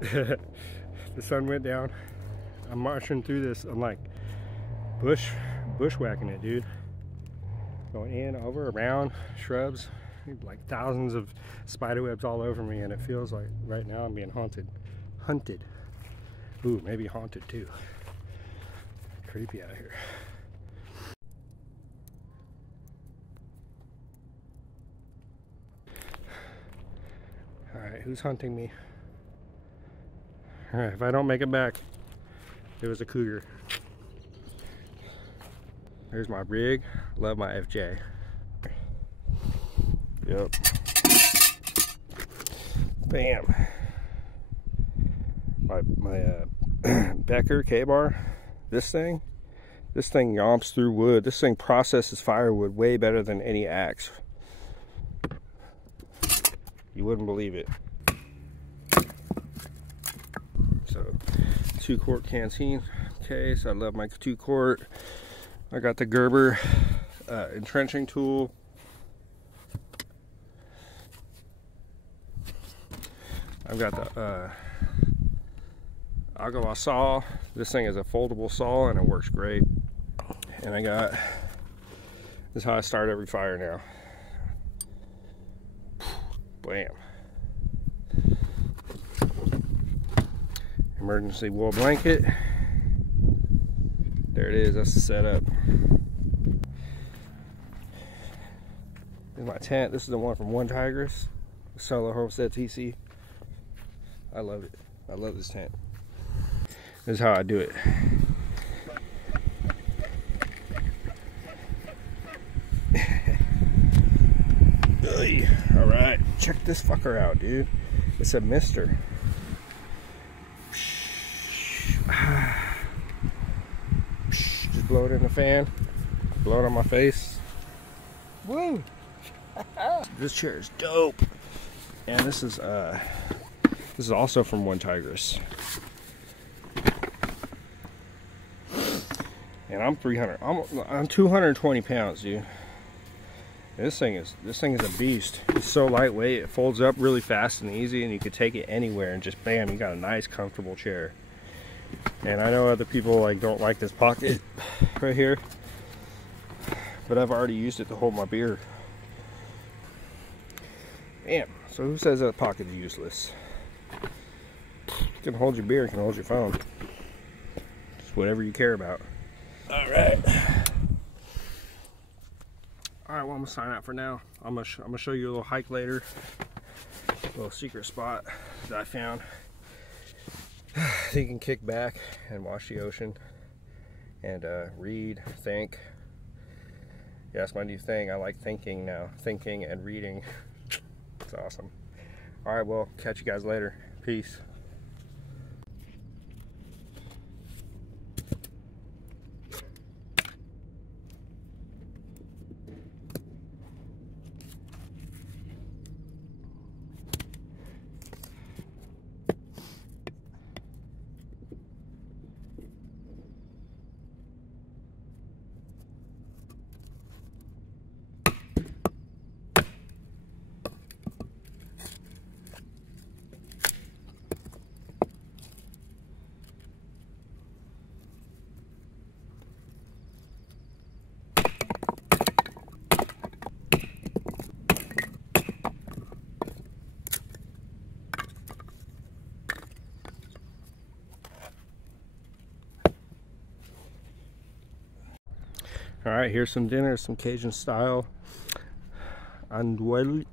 The sun went down. I'm marching through this. I'm like bushwhacking it, dude. Going in, over, around, shrubs, like thousands of spider webs all over me, and it feels like right now I'm being hunted. Ooh, maybe haunted too. Creepy out here. All right, who's hunting me? All right, if I don't make it back, it was a cougar. There's my rig. Love my FJ. Yep. Bam. My Becker Ka-bar. This thing yomps through wood. This thing processes firewood way better than any axe. You wouldn't believe it. So, 2-quart canteen case. I love my 2-quart. I got the Gerber entrenching tool. I've got the Agua saw. This thing is a foldable saw and it works great. And I got, this is how I start every fire now. Bam. Emergency wool blanket. There it is, that's the setup. Here's my tent. This is the one from One Tigress. Solo Homestead TC. I love it. I love this tent. This is how I do it. Alright, check this fucker out, dude. It's a mister. Just blow it in the fan. Blow it on my face. Woo! This chair is dope. And this is also from One Tigress. And I'm 220 pounds, dude. This thing is a beast. It's so lightweight. It folds up really fast and easy, and you could take it anywhere and just bam, you got a nice comfortable chair. And I know other people like don't like this pocket right here, but I've already used it to hold my beer. Damn. So who says that pocket is useless? You can hold your beer, you can hold your phone. Just whatever you care about. Alright. Alright, well, I'm gonna sign out for now. I'm gonna show you a little hike later. A little secret spot that I found. So you can kick back and watch the ocean and read, think. Yeah, that's my new thing. I like thinking now. Thinking and reading. It's awesome. Alright, well, catch you guys later. Peace. All right, here's some dinner, some Cajun style andouille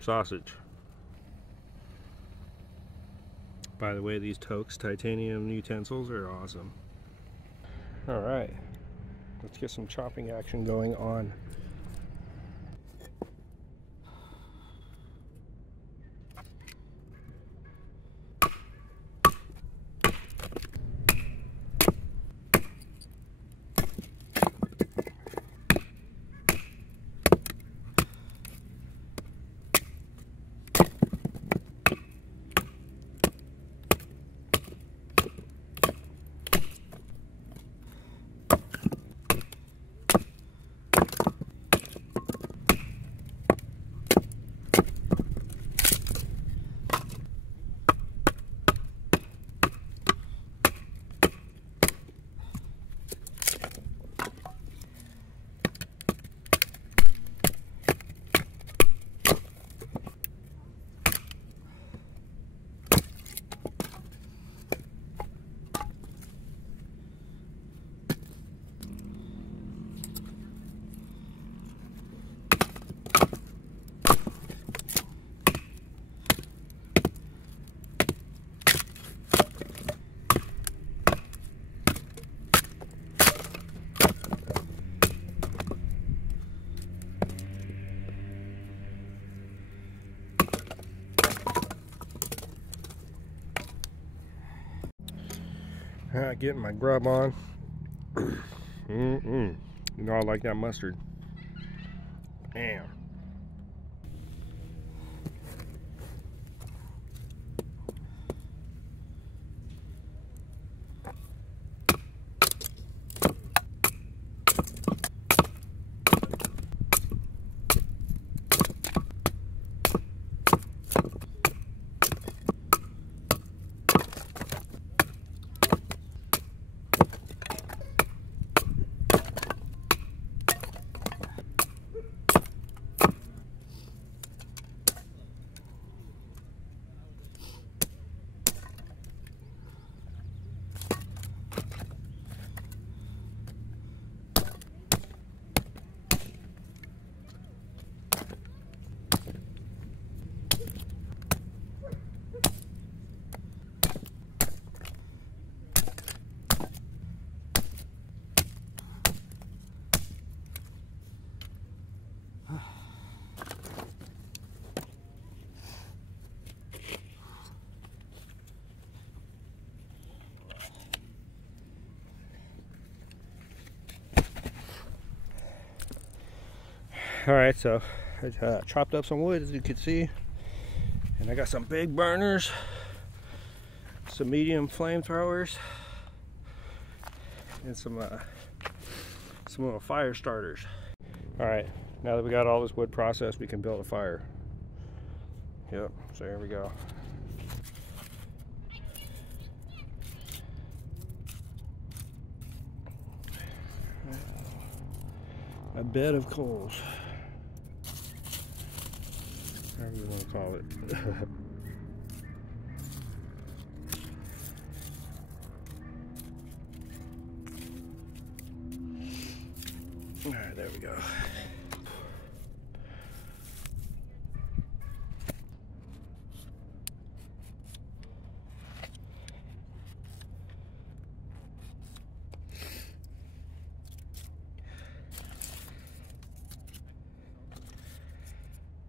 sausage. By the way, these Toaks titanium utensils are awesome. All right, let's get some chopping action going on. Alright, getting my grub on. You know I like that mustard. Damn. Alright, so I chopped up some wood, as you can see, and I got some big burners, some medium flamethrowers, and some little fire starters. Alright, now that we got all this wood processed, we can build a fire. Yep, so here we go. A bed of coals. Whatever you want to call it. Alright, there we go.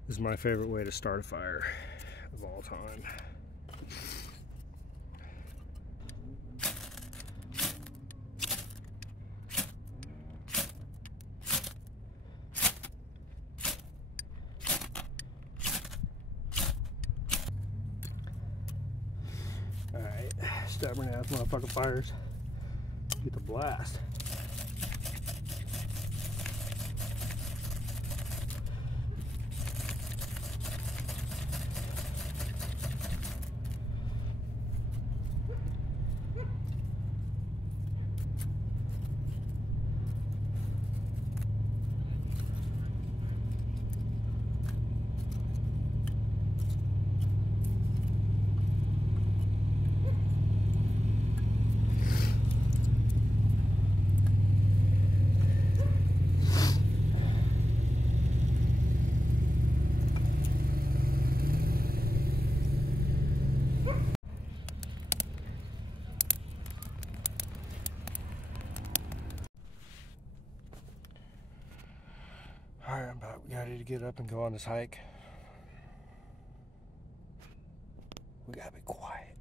This is my favorite way to start a fire of all time. Alright, stubborn ass motherfucking fires. Get the blast. Alright, I'm about ready to get up and go on this hike. We gotta be quiet.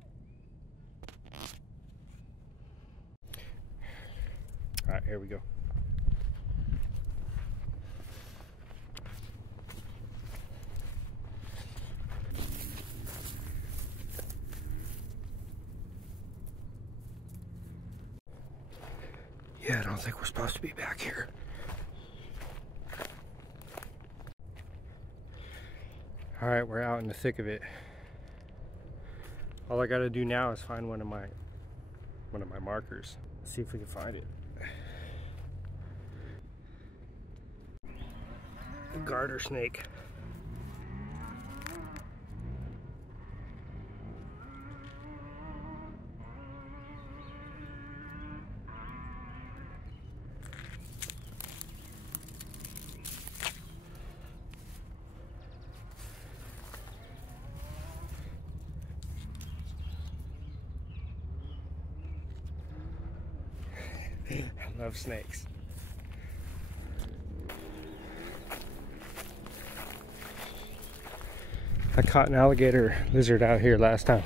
Alright, here we go. Yeah, I don't think we're supposed to be back here. Alright, we're out in the thick of it. All I gotta do now is find one of my markers. Let's see if we can find it. A garter snake. I love snakes. I caught an alligator lizard out here last time.